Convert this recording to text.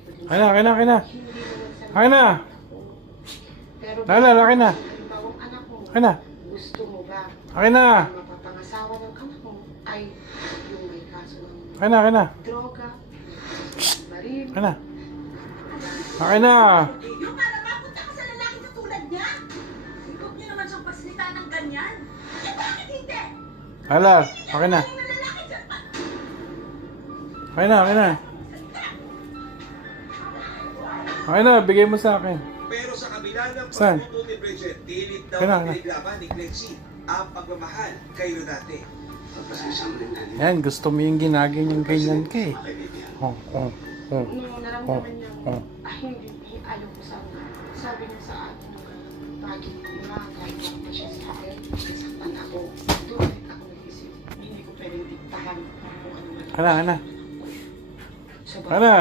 ko din Akin na, akin na, akin na. hindi naman sa Akin na. pero Lala, akin na. halimbawang anak mo, Akin na. gusto mo ba Akin na. ang mapapangasawa ng anak mo ay yung may kaso ng Akin na, akin na. droga, baril, Akin na. Akin na. Yung para mapunta ka sa lalaki katulad niya? Sikot niyo naman siyang pasalita ng ganyan. Eh bakit hindi? Lala, akin na. Yung lalaki dyan pa. Akin na, akin na. Akin na, bigay mo sa akin. Pero sa kabila ng Saan? pagtuto ni Bridget, pilit daw Kailan, ang kailan? pinaglaban ni Clency ang pagmamahal kay Rodante. Yan, gusto mo yung ginaganyan ganyan ka eh. Oh, oh, oh. nung naramdaman niya, Oh. hindi, ayaw ko sana. Sabi niya sa akin, bakit nga, kahit pa siya sa akin, nasaktan ako. Doon ako nag-isip, hindi ko pwedeng diktahan kung ano man. Akin na, akin na. Sa Akin na.